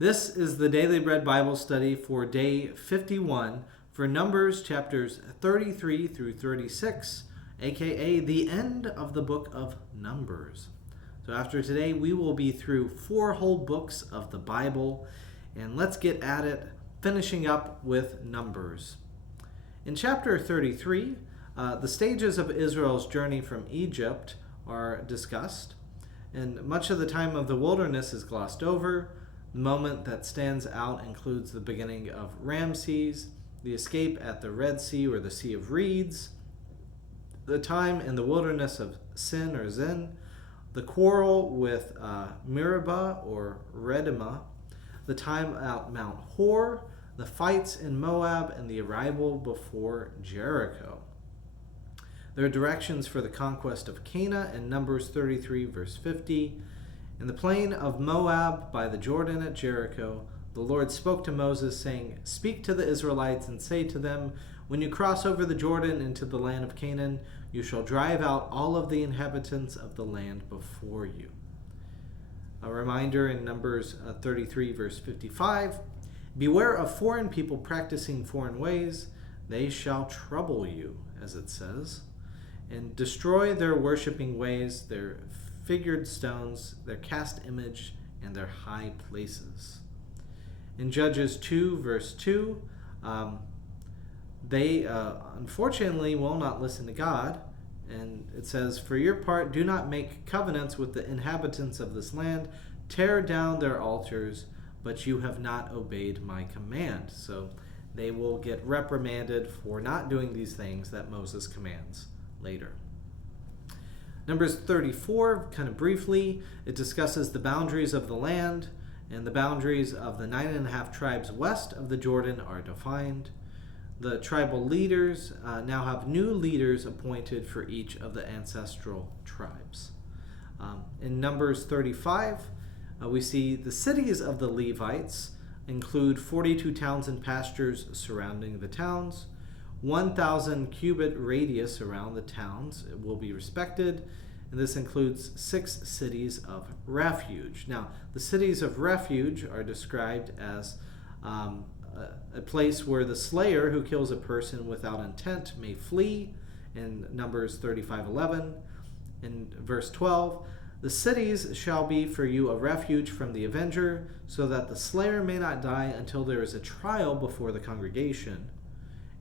This is the Daily Bread Bible study for day 51 for Numbers chapters 33 through 36, aka the end of the book of Numbers. So after today, we will be through 4 whole books of the Bible, and let's get at it, finishing up with Numbers. In chapter 33, the stages of Israel's journey from Egypt are discussed, and much of the time of the wilderness is glossed over. The moment that stands out includes the beginning of Ramses, the escape at the Red Sea or the Sea of Reeds, the time in the wilderness of Sin or Zin, the quarrel with Meribah or Redemah, the time at Mount Hor, the fights in Moab, and the arrival before Jericho. There are directions for the conquest of Canaan in Numbers 33, verse 50. In the plain of Moab by the Jordan at Jericho, the Lord spoke to Moses, saying, "Speak to the Israelites and say to them, when you cross over the Jordan into the land of Canaan, you shall drive out all of the inhabitants of the land before you." A reminder in Numbers 33, verse 55, "Beware of foreign people practicing foreign ways. They shall trouble you," as it says, "and destroy their worshiping ways, their figured stones, their cast image, and their high places." In Judges 2, verse 2, they unfortunately will not listen to God. And it says, "For your part, do not make covenants with the inhabitants of this land. Tear down their altars, but you have not obeyed my command." So they will get reprimanded for not doing these things that Moses commands later. Numbers 34, kind of briefly, it discusses the boundaries of the land, and the boundaries of the 9.5 tribes west of the Jordan are defined. The tribal leaders now have new leaders appointed for each of the ancestral tribes. In Numbers 35, we see the cities of the Levites include 42 towns and pastures surrounding the towns. 1,000 cubit radius around the towns will be respected, and this includes 6 cities of refuge. Now, the cities of refuge are described as a place where the slayer who kills a person without intent may flee, in Numbers 35:11. In verse 12, "The cities shall be for you a refuge from the avenger, so that the slayer may not die until there is a trial before the congregation."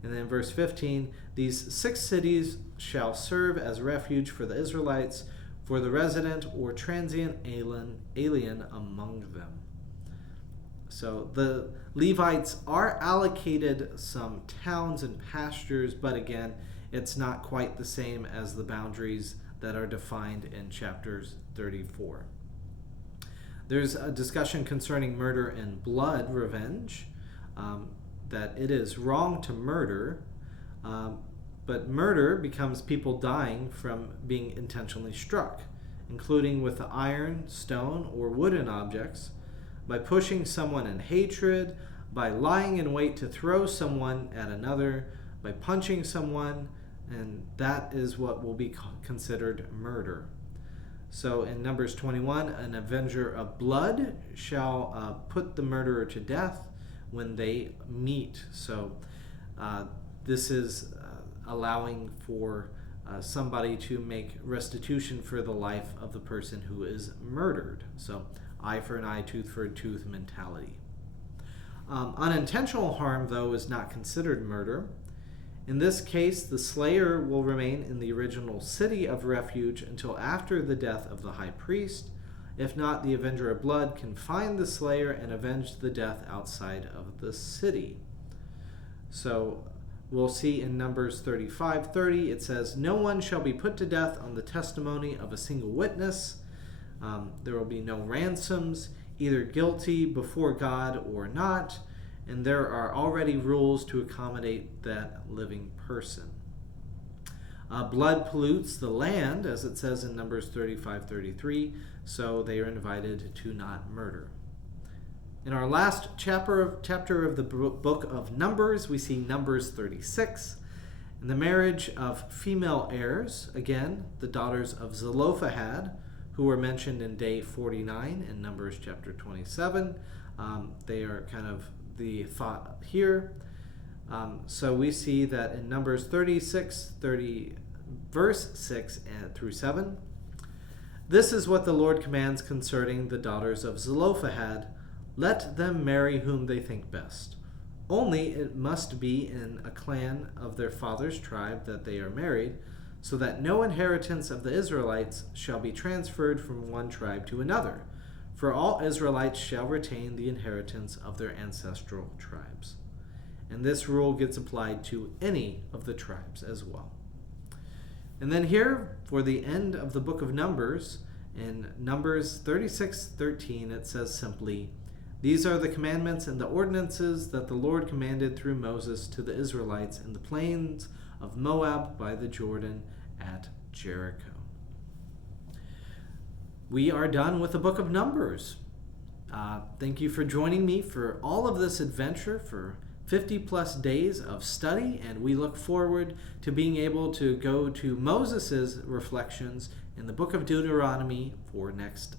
And then verse 15, "These 6 cities shall serve as refuge for the Israelites, for the resident or transient alien among them." So the Levites are allocated some towns and pastures, but again, it's not quite the same as the boundaries that are defined in chapters 34. There's a discussion concerning murder and blood revenge. That it is wrong to murder, but murder becomes people dying from being intentionally struck, including with the iron, stone, or wooden objects, by pushing someone in hatred, by lying in wait to throw someone at another, by punching someone, and that is what will be considered murder. So in Numbers 21, an avenger of blood shall put the murderer to death when they meet. So this is allowing for somebody to make restitution for the life of the person who is murdered. So eye for an eye, tooth for a tooth mentality. Unintentional harm, though, is not considered murder. In this case, the slayer will remain in the original city of refuge until after the death of the high priest. If not, the avenger of blood can find the slayer and avenge the death outside of the city. So we'll see in Numbers 35:30, it says, "No one shall be put to death on the testimony of a single witness. There will be no ransoms, either guilty before God or not, and there are already rules to accommodate that living person." Blood pollutes the land, as it says in Numbers 35:33, so they are invited to not murder. In our last chapter of the book of Numbers, we see Numbers 36, and the marriage of female heirs, again, the daughters of Zelophehad, who were mentioned in day 49 in Numbers chapter 27. They are kind of the thought here. So we see that in Numbers 30, verse 6 through 7, this is what the Lord commands concerning the daughters of Zelophehad. Let them marry whom they think best. Only it must be in a clan of their father's tribe that they are married, so that no inheritance of the Israelites shall be transferred from one tribe to another, for all Israelites shall retain the inheritance of their ancestral tribes. And this rule gets applied to any of the tribes as well. And then here, for the end of the book of Numbers, in Numbers 36:13, it says simply, "These are the commandments and the ordinances that the Lord commanded through Moses to the Israelites in the plains of Moab by the Jordan at Jericho." We are done with the book of Numbers. Thank you for joining me for all of this adventure for 50 plus days of study, and we look forward to being able to go to Moses' reflections in the book of Deuteronomy for next